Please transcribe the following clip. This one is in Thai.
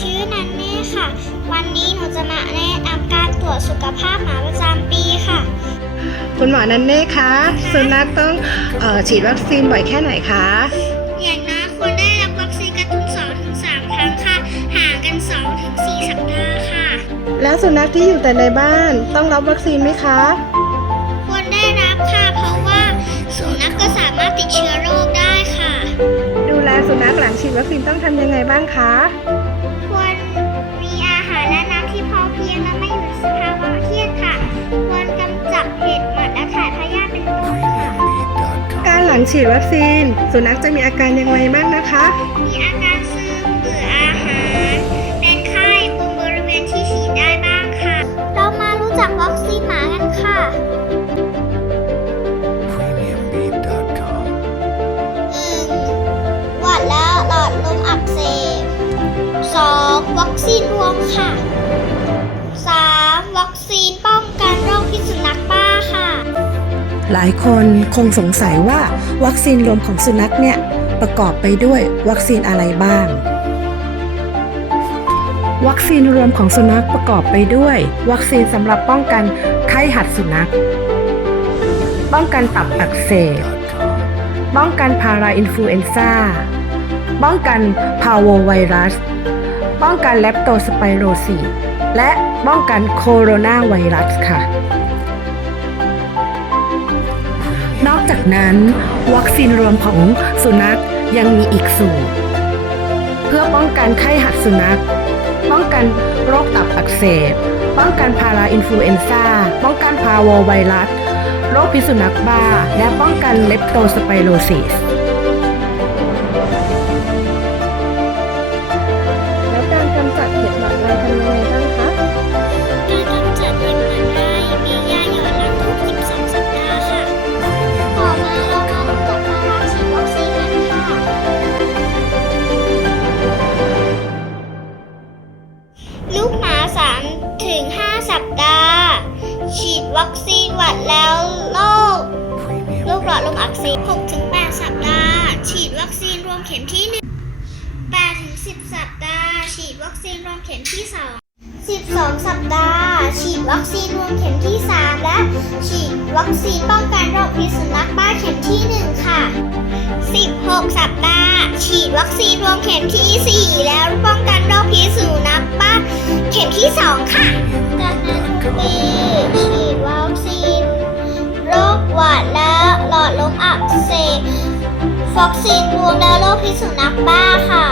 ชื่อนันเน่ค่ะ วันนี้หนูจะมาแนะนำการตรวจสุขภาพหมาประจำปีค่ะ คุณหมอนันเน่คะสุนัขต้องเออฉีดวัคซีนบ่อยแค่ไหนคะ อย่างน้อยควรได้รับวัคซีนกระตุ้น2-3ครั้งค่ะ ห่างกัน2-4สัปดาห์ค่ะ แล้วสุนัขที่อยู่แต่ในบ้านต้องรับวัคซีนไหมคะ ควรได้รับค่ะ เพราะว่าสุนัขก็สามารถติดเชื้อโรคได้ค่ะ ดูแลสุนัขหลังฉีดวัคซีนต้องทำยังไงบ้างคะ งฉีดวัคซีน สุนัขจะมีอาการยังไงบ้างนะคะ มีอาการซึมเบื่ออาหาร เป็นไข้บวมบริเวณที่ฉีดได้บ้างค่ะ เรามารู้จักวัคซีนหมากันค่ะ Premiumbeat.com. 1. หวัดและหลอดลมอักเสบ 2. วัคซีนรวมค่ะ หลายคนคงสงสัยว่าวัคซีนรวมของสุนัขเนี่ยประกอบไปด้วยวัคซีนอะไรบ้าง วัคซีนรวมของสุนัขประกอบไปด้วย วัคซีนสำหรับป้องกันไข้หัดสุนัข ป้องกันตับอักเสบ ป้องกันพาราอินฟลูเอนซ่า ป้องกันพาโวไวรัส ป้องกันเลปโตสไปโรซีและป้องกันโคโรนาไวรัสค่ะ จากนั้น วัคซีนรวมของสุนัขยังมีอีกสูตร เพื่อป้องกันไข้หัดสุนัข ป้องกันโรคตับอักเสบ ป้องกันพาราอินฟลูเอนซ่า ป้องกันพาโวไวรัส โรคพิษสุนัขบ้า และป้องกันเลปโตสไปโรซิส วัคซีนหวัดแล้วโรคโรคหลอดลมอักเสบ6ถึง8สัปดาห์ ฉีดวัคซีนรวมเข็มที่ 1 8ถึง10 สัปดาห์ ฉีดวัคซีนรวมเข็มที่ 2 12 สัปดาห์ ฉีดวัคซีนรวมเข็มที่ 3 และ ฉีดวัคซีนป้องกันโรคพิษสุนัขบ้าเข็มที่ 1 ค่ะ 16 สัปดาห์ ฉีดวัคซีนรวมเข็มที่ 4 แล้วป้องกันโรคพิษสุนัข และหลอดลมอักเสบวัคซีนรวมและโรคพิษสุนัขบ้าค่ะ